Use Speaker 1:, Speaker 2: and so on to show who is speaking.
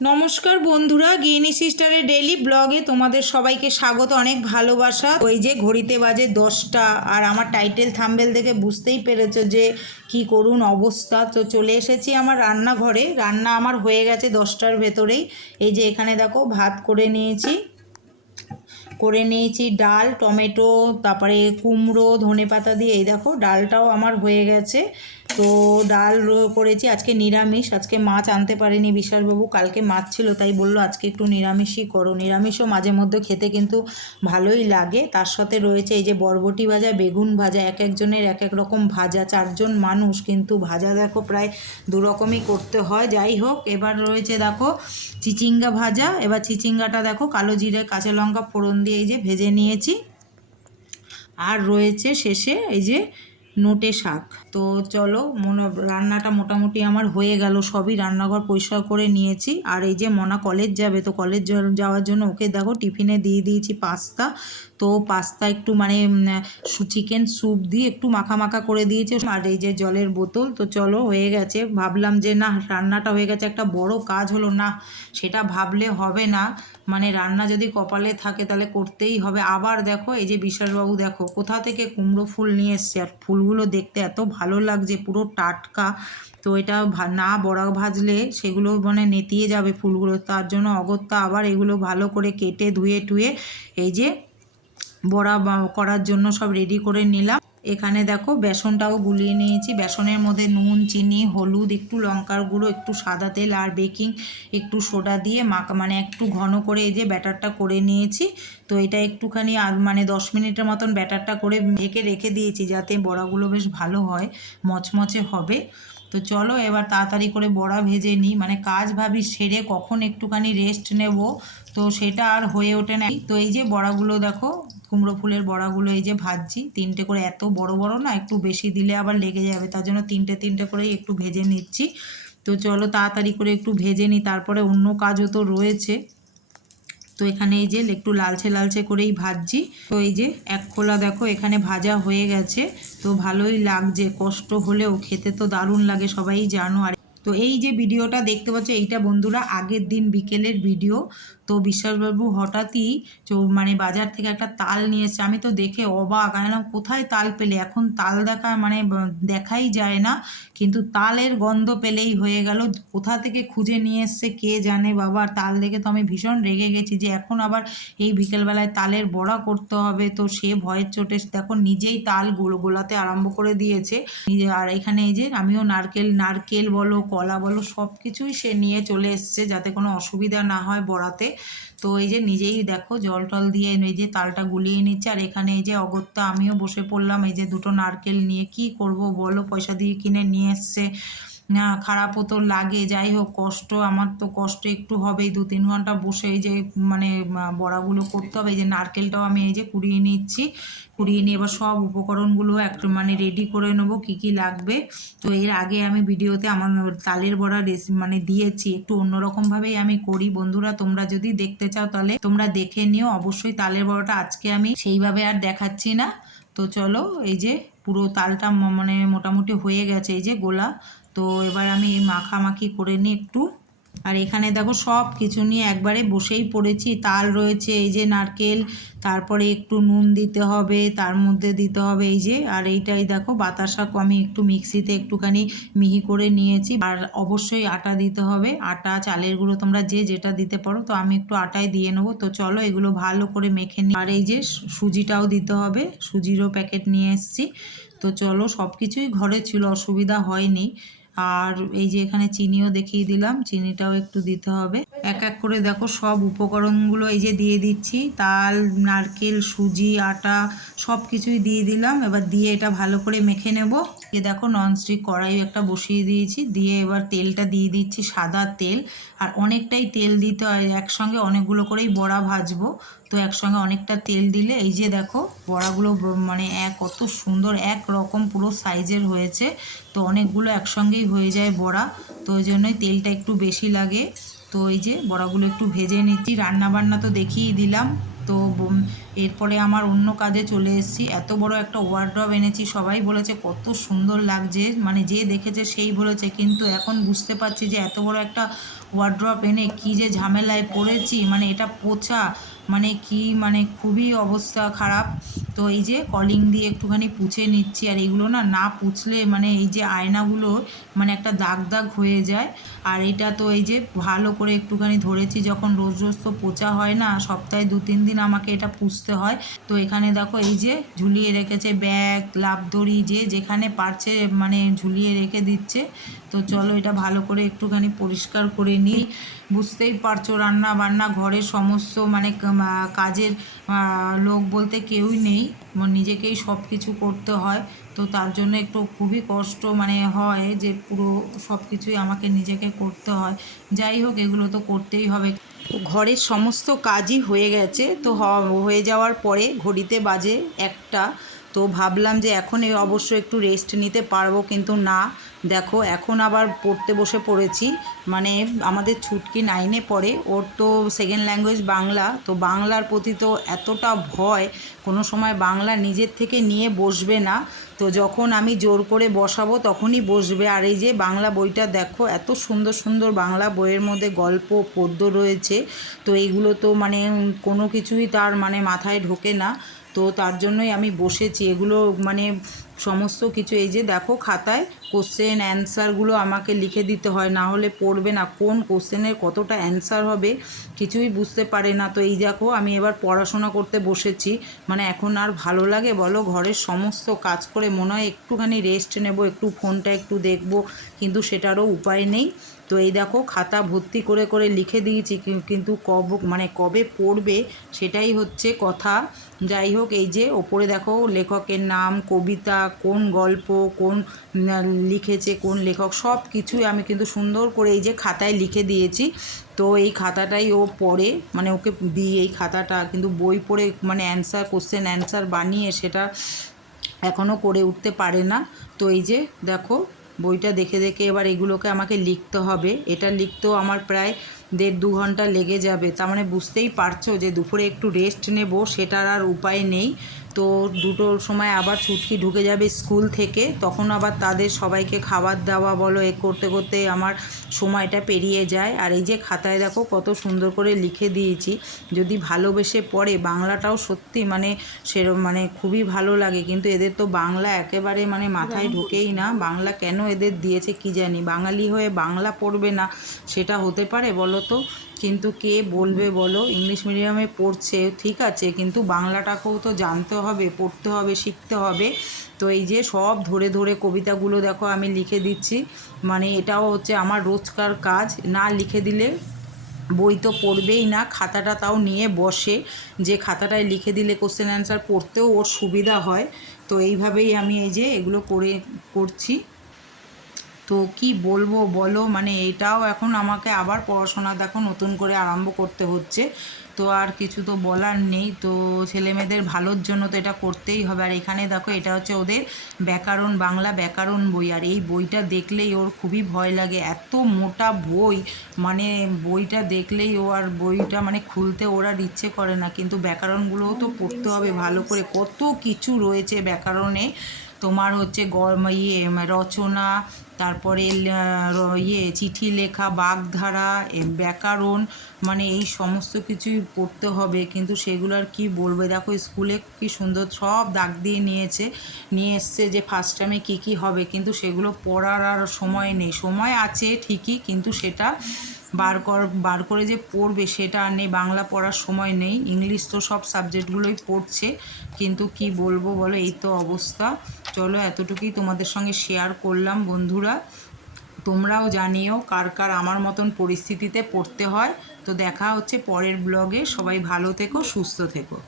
Speaker 1: নমস্কার বন্ধুরা, গিনি সিস্টারের ডেইলি ব্লগে তোমাদের সবাইকে স্বাগত, অনেক ভালোবাসা। ওই যে ঘড়িতে বাজে দশটা, আর আমার টাইটেল থাম্বেল দেখে বুঝতেই পেরেছ যে কি করুন অবস্থা। তো চলে এসেছি আমার রান্নাঘরে, রান্না আমার হয়ে গেছে দশটার ভেতরেই। এই যে এখানে দেখো, ভাত করে নিয়েছি করে নিয়েছি ডাল, টমেটো, তারপরে কুমড়ো ধনে পাতা দিয়ে, এই দেখো, ডালটাও আমার হয়ে গেছে। তো ডাল করেছি, আজকে নিরামিষ, আজকে মাছ আনতে পারেনি বিশালবাবু, কালকে মাছ ছিল, তাই বলল আজকে একটু নিরামিষই করো। নিরামিষও মাঝে মধ্যে খেতে কিন্তু ভালোই লাগে, তার সাথে রয়েছে এই যে বরবটি ভাজা, বেগুন ভাজা, এক একজনের এক এক রকম ভাজা, চারজন মানুষ, কিন্তু ভাজা দেখো প্রায় দু রকমই করতে হয়। যাই হোক, এবার রয়েছে দেখো চিচিঙ্গা ভাজা, এবার চিচিঙ্গাটা দেখো কালো জিরে, কাঁচা লঙ্কা ফোড়ন দিয়ে এই যে ভেজে নিয়েছি। আর রয়েছে শেষে এই যে নোটে শাক। তো চলো, মনে, রান্নাটা মোটামুটি আমার হয়ে গেল। সবই রান্নাঘর পরিষ্কার করে নিয়েছি। আর এই যে মনা কলেজ যাবে, তো কলেজ যাওয়ার জন্য ওকে দেখো টিফিনে দিয়ে দিয়েছি পাস্তা। তো পাস্তা একটু মানে চিকেন স্যুপ দিয়ে একটু মাখা মাখা করে দিয়েছে। আর এই যে জলের বোতল, তো চলো হয়ে গেছে। ভাবলাম যে না, রান্নাটা হয়ে গেছে। একটা বড় কাজ হলো না, সেটা ভাবলে হবে না। মানে রান্না যদি কপালে থাকে তাহলে করতেই হবে। আবার দেখো, এই যে বিশ্বাসবাবু দেখো, কোথা থেকে কুমড়ো ফুল নিয়ে এসছে? আর ফুলগুলো দেখতে এত ভালো লাগছে, পুরো টাটকা। তো এটা না বড়া ভাজলে সেগুলো মানে নেতিয়ে যাবে ফুলগুলো। তার জন্য অগত্যা আবার এগুলো ভালো করে কেটে ধুয়ে টুয়ে এই যে বড়া করার জন্য সব রেডি করে নিলাম। এখানে দেখো বেসনটাও গুলিয়ে নিয়েছি। বেসনের মধ্যে নুন, চিনি, হলুদ, একটু লঙ্কার গুঁড়ো, একটু সাদা তেল আর বেকিং একটু সোডা দিয়ে মাখা মানে একটু ঘন করে এই যে ব্যাটারটা করে নিয়েছি। তো এটা একটুখানি আর মানে দশ মিনিটের মতন ব্যাটারটা করে ঢেকে রেখে দিয়েছি যাতে বড়াগুলো বেশ ভালো হয়, মচমচে হবে। তো চলো এবার তাড়াতাড়ি করে বড়া ভেজে নিই। মানে কাজ ভাবি সেরে কখন একটুখানি রেস্ট নেব। তো সেটা আর হয়ে ওঠে না। তো এই যে বড়াগুলো দেখো, কুমড়ো ফুলের বড়াগুলো এই যে ভাজছি। তিনটে করে এত বড় বড় না, একটু বেশি দিলে আবার লেগে যাবে। তার জন্য তিনটে তিনটে করেই একটু ভেজে নিচ্ছি। তো চলো তাড়াতাড়ি করে একটু ভেজে নিই। তারপরে অন্য কাজও তো রয়েছে। তো এখানে এই যে একটু লালচে লালচে করেই ভাজছি। তো এই যে এক খোলা দেখো এখানে ভাজা হয়ে গেছে। তো ভালোই লাগছে, কষ্ট হলেও খেতে তো দারুণ লাগে, সবাই জানো। আর তো এই যে ভিডিওটা দেখতে পাচ্ছ, এইটা বন্ধুরা আগের দিন বিকেলের ভিডিও। তো বিশ্বাসবাবু হঠাৎই মানে বাজার থেকে একটা তাল নিয়ে এসছে। আমি তো দেখে অবাক, আমি কোথায় তাল পেলে? এখন তাল দেখা মানে দেখাই যায় না, কিন্তু তালের গন্ধ পেলেই হয়ে গেল। কোথা থেকে খুঁজে নিয়ে এসছে কে জানে বাবা? তাল দেখে তো আমি ভীষণ রেগে গেছি যে এখন আবার এই বিকেলবেলায় তালের বড়া করতে হবে। তো সে ভয়ের চোটে দেখো নিজেই তাল গোল, গোলাতে আরম্ভ করে দিয়েছে। আর এখানে এই যে আমিও নারকেল নারকেল বলো, কলা বলো সব কিছুই সে নিয়ে চলে এসছে যাতে কোনো অসুবিধা না হয় বড়াতে। তো এই যে নিজেই দেখো জল টল দিয়ে এই যে তালটা গুলিয়ে নিচ্ছে, আর এখানে এই যে অগত্যা আমিও বসে পড়লাম, এই যে দুটো নারকেল নিয়ে কি করব বলো? পয়সা দিয়ে কিনে নিয়ে এসছে। না, খারাপও তো লাগে, যাই হোক, কষ্ট, আমার তো কষ্ট একটু হবেই, দু তিন ঘণ্টা বসে এই যে মানে বড়াগুলো করতে হবে, এই যে নারকেলটাও আমি এই যে কুড়িয়ে নিচ্ছি, কুড়িয়ে নিয়ে এবার সব উপকরণগুলো একটু মানে রেডি করে নেব, কী কী লাগবে। তো এর আগে আমি ভিডিওতে আমার তালের বড়া রেসি মানে দিয়েছি, একটু অন্যরকমভাবেই আমি করি। বন্ধুরা, তোমরা যদি দেখতে চাও তাহলে তোমরা দেখে নিও, অবশ্যই তালের বড়াটা আজকে আমি সেইভাবে আর দেখাচ্ছি না। তো চলো, এই যে পুরো তালটা মানে মোটামুটি হয়ে গেছে, এই যে গোলা। তো এবার আমি মাখামাখি করে নিই একটু। আর এখানে দেখো সব কিছু নিয়ে একবারে বসেই পড়েছি। তাল রয়েছে, এই যে নারকেল, তারপরে একটু নুন দিতে হবে, তার মধ্যে দিতে হবে এই যে। আর এইটাই দেখো বাতাসা আমি একটু মিক্সিতে একটুখানি মিহি করে নিয়েছি। আর অবশ্যই আটা দিতে হবে। আটা, চালের গুঁড়ো তোমরা যে যেটা দিতে পারো, তো আমি একটু আটাই দিয়ে নেব। তো চলো এগুলো ভালো করে মেখে নিই আর এই যে সুজিটাও দিতে হবে, সুজিরও প্যাকেট নিয়ে এসেছি। তো চলো সব কিছুই ঘরে ছিল, অসুবিধা হয়নি। আর এই যে এখানে চিনিও দেখিয়ে দিলাম, চিনিটাও একটু দিতে হবে। এক এক করে দেখো সব উপকরণগুলো এই যে দিয়ে দিচ্ছি, তাল, নারকেল, সুজি, আটা সব কিছুই দিয়ে দিলাম। এবার দিয়ে এটা ভালো করে মেখে নেব। এ দেখো ননস্টিক কড়াই একটা বসিয়ে দিয়েছি, দিয়ে এবার তেলটা দিয়ে দিচ্ছি সাদা তেল। আর অনেকটাই তেল দিতে হয়, একসঙ্গে অনেকগুলো করেই বড়া ভাজবো। তো একসঙ্গে অনেকটা তেল দিলে, এই যে দেখো, বড়াগুলো মানে এক, কত সুন্দর এক রকম পুরো সাইজের হয়েছে। তো অনেকগুলো একসঙ্গেই হয়ে যায় বড়া, তো ওই জন্যই তেলটা একটু বেশি লাগে। তো এই যে বড়াগুলো একটু ভেজে নিচ্ছি। রান্না বান্না তো দেখিয়েই দিলাম। তো এরপরে আমার অন্য কাজে চলে এসেছি। এত বড় একটা ওয়ার্ড্রপ এনেছি, সবাই বলেছে কত সুন্দর লাগছে মানে যে দেখেছে সেই বলেছে। কিন্তু এখন বুঝতে পারছি যে এত বড় একটা ওয়ার্ড্রপ এনে কি যে ঝামেলায় পড়েছি মানে এটা পোছা মানে কি মানে খুবই অবস্থা খারাপ। তো এই যে কলিং দিয়ে একটুখানি পুছে নিচ্ছি, আর এগুলো না না পুছলে মানে এই যে আয়নাগুলো মানে একটা দাগ দাগ হয়ে যায়। আর এটা তো এই যে ভালো করে একটুখানি ধরেছি, যখন রোজ রোজ তো পোচা হয় না, সপ্তাহে দু তিন দিন আমাকে এটা পুছতে হয়। তো এখানে দেখো এই যে ঝুলিয়ে রেখেছে ব্যাগ লাভদড়ি যে যেখানে পারছে মানে ঝুলিয়ে রেখে দিচ্ছে। তো চলো এটা ভালো করে একটুখানি পরিষ্কার করে নিই। বুঝতেই পারছ রান্না বান্না ঘরের সমস্ত মানে কাজের লোক বলতে কেউই নেই। নিজেকেই সব কিছু করতে হয়। তো তার জন্য একটু খুবই কষ্ট মানে হয় যে পুরো সব কিছুই আমাকে নিজেকে করতে হয়। যাই হোক, এগুলো তো করতেই হবে। ঘরের সমস্ত কাজই হয়ে গেছে। তো হয়ে যাওয়ার পরে ঘড়িতে বাজে একটা তো ভাবলাম যে এখন এই অবশ্য একটু রেস্ট নিতে পারব, কিন্তু না। দেখো, এখন আবার পড়তে বসে পড়েছি। মানে আমাদের ছুটকি নাইনে পড়ে। ওর তো সেকেন্ড ল্যাঙ্গুয়েজ বাংলা। তো বাংলার প্রতি তো এতটা ভয়, কোনো সময় বাংলা নিজের থেকে নিয়ে বসবে না। তো যখন আমি জোর করে বসাবো, তখনই বসবে। আর এই যে বাংলা বইটা দেখো, এত সুন্দর সুন্দর বাংলা বইয়ের মধ্যে গল্প, পদ্য রয়েছে। তো এইগুলো তো মানে কোনো কিছুই তার মানে মাথায় ঢোকে না। তো তার জন্যই আমি বসেছি। এগুলো মানে সমস্ত কিছু, এই যে দেখো খাতায় কোশ্চেন অ্যান্সারগুলো আমাকে লিখে দিতে হয়, না হলে পড়বে না। কোন কোশ্চেনের কতটা অ্যান্সার হবে কিছুই বুঝতে পারে না। তো এই দেখো আমি এবার পড়াশোনা করতে বসেছি। মানে এখন আর ভালো লাগে? বলো, ঘরের সমস্ত কাজ করে মনে হয় একটুখানি রেস্ট নেব, একটু ফোনটা একটু দেখব। কিন্তু সেটারও উপায় নেই। তো এই দেখো খাতা ভর্তি করে করে লিখে দিয়েছি কিন্তু কব মানে কবে পড়বে সেটাই হচ্ছে কথা। যাই হোক, এই যে ওপরে দেখো লেখকের নাম, কবিতা, কোন গল্প, কোন লিখেছে, কোন লেখক, সব কিছুই আমি কিন্তু সুন্দর করে এই যে খাতায় লিখে দিয়েছি। তো এই খাতাটাই ও পড়ে মানে ওকে দিই এই খাতাটা কিন্তু বই পড়ে মানে অ্যান্সার কোশ্চেন অ্যান্সার বানিয়ে সেটা এখনও করে উঠতে পারে না। তো এই যে দেখো বইটা দেখে দেখে এবার এগুলোকে আমাকে লিখতে হবে। এটা লিখতেও আমার প্রায় দেড় দু ঘণ্টা লেগে যাবে। তার মানে বুঝতেই পারছ যে দুপুরে একটু রেস্ট নেব, সেটার আর উপায় নেই। তো দুটোর সময় আবার ছুটকি ঢুকে যাবে স্কুল থেকে তখন আবার তাদের সবাইকে খাবার দাওয়া বলো এ করতে করতে আমার সময়টা পেরিয়ে যায়। আর এই যে খাতায় দেখো কত সুন্দর করে লিখে দিয়েছি যদি ভালোবেসে পড়ে বাংলাটাও সত্যি মানে সেরম মানে খুবই ভালো লাগে। কিন্তু এদের তো বাংলা একেবারে মানে মাথায় ঢোকেই না। বাংলা কেন এদের দিয়েছে কি জানি? বাঙালি হয়ে বাংলা পড়বে না সেটা হতে পারে বলো তো? কিন্তু কে বলবে বলো? ইংলিশ মিডিয়ামে পড়ছে, ঠিক আছে, কিন্তু বাংলাটাকেও তো জানতে হবে, পড়তে হবে, শিখতে হবে। তো এই যে সব ধরে ধরে কবিতাগুলো দেখো, আমি লিখে দিচ্ছি। মানে এটাও হচ্ছে আমার রোজকার কাজ। না লিখে দিলে বই তো পড়বেই না, খাতাটা তাও নিয়ে বসে। যে খাতাটায় লিখে দিলে কোশ্চেন অ্যান্সার পড়তেও ওর সুবিধা হয়। তো এইভাবেই আমি এই যে এগুলো করে, করছি। তো কি বলব বলো? মানে এটাও এখন আমাকে আবার পড়াশোনা দেখো নতুন করে আরম্ভ করতে হচ্ছে। তো আর কিছু তো বলার নেই। তো ছেলে মেয়েদের ভালোর জন্য তো এটা করতেই হবে। আর এখানে দেখো এটা হচ্ছে ওদের ব্যাকরণ, বাংলা ব্যাকরণ বই। আর এই বইটা দেখলেই ওর খুবই ভয় লাগে। এত মোটা বই। মানে বইটা দেখলেই ও আর বইটা মানে খুলতে ওরা আর ইচ্ছে করে না। কিন্তু ব্যাকরণগুলোও তো পড়তে হবে ভালো করে। কত কিছু রয়েছে ব্যাকরণে। তোমার হচ্ছে গরম ইয়ে রচনা তারপরে ইয়ে চিঠি লেখা, বাগধারা ব্যাকরণ মানে এই সমস্ত কিছুই পড়তে হবে। কিন্তু সেগুলো আর কী বলবে? দেখো, স্কুলে কি সুন্দর সব দাগ দিয়ে নিয়েছে, নিয়ে এসছে যে ফার্স্ট টাইমে কী কী হবে। কিন্তু সেগুলো পড়ার আর সময় নেই। সময় আছে ঠিকই, কিন্তু সেটা বার কর, বার করে যে পড়বে সেটা আর নেই, বাংলা পড়ার সময় নেই, ইংলিশ তো সব সাবজেক্টগুলোই পড়ছে, কিন্তু কি বলব বলো, এই তো অবস্থা। চলো, এতটুকুই তোমাদের সঙ্গে শেয়ার করলাম বন্ধুরা। তোমরাও জানিও কার কার আমার মতন পরিস্থিতিতে পড়তে হয়। তো দেখা হচ্ছে পরের ব্লগে সবাই ভালো থেকো, সুস্থ থেকো।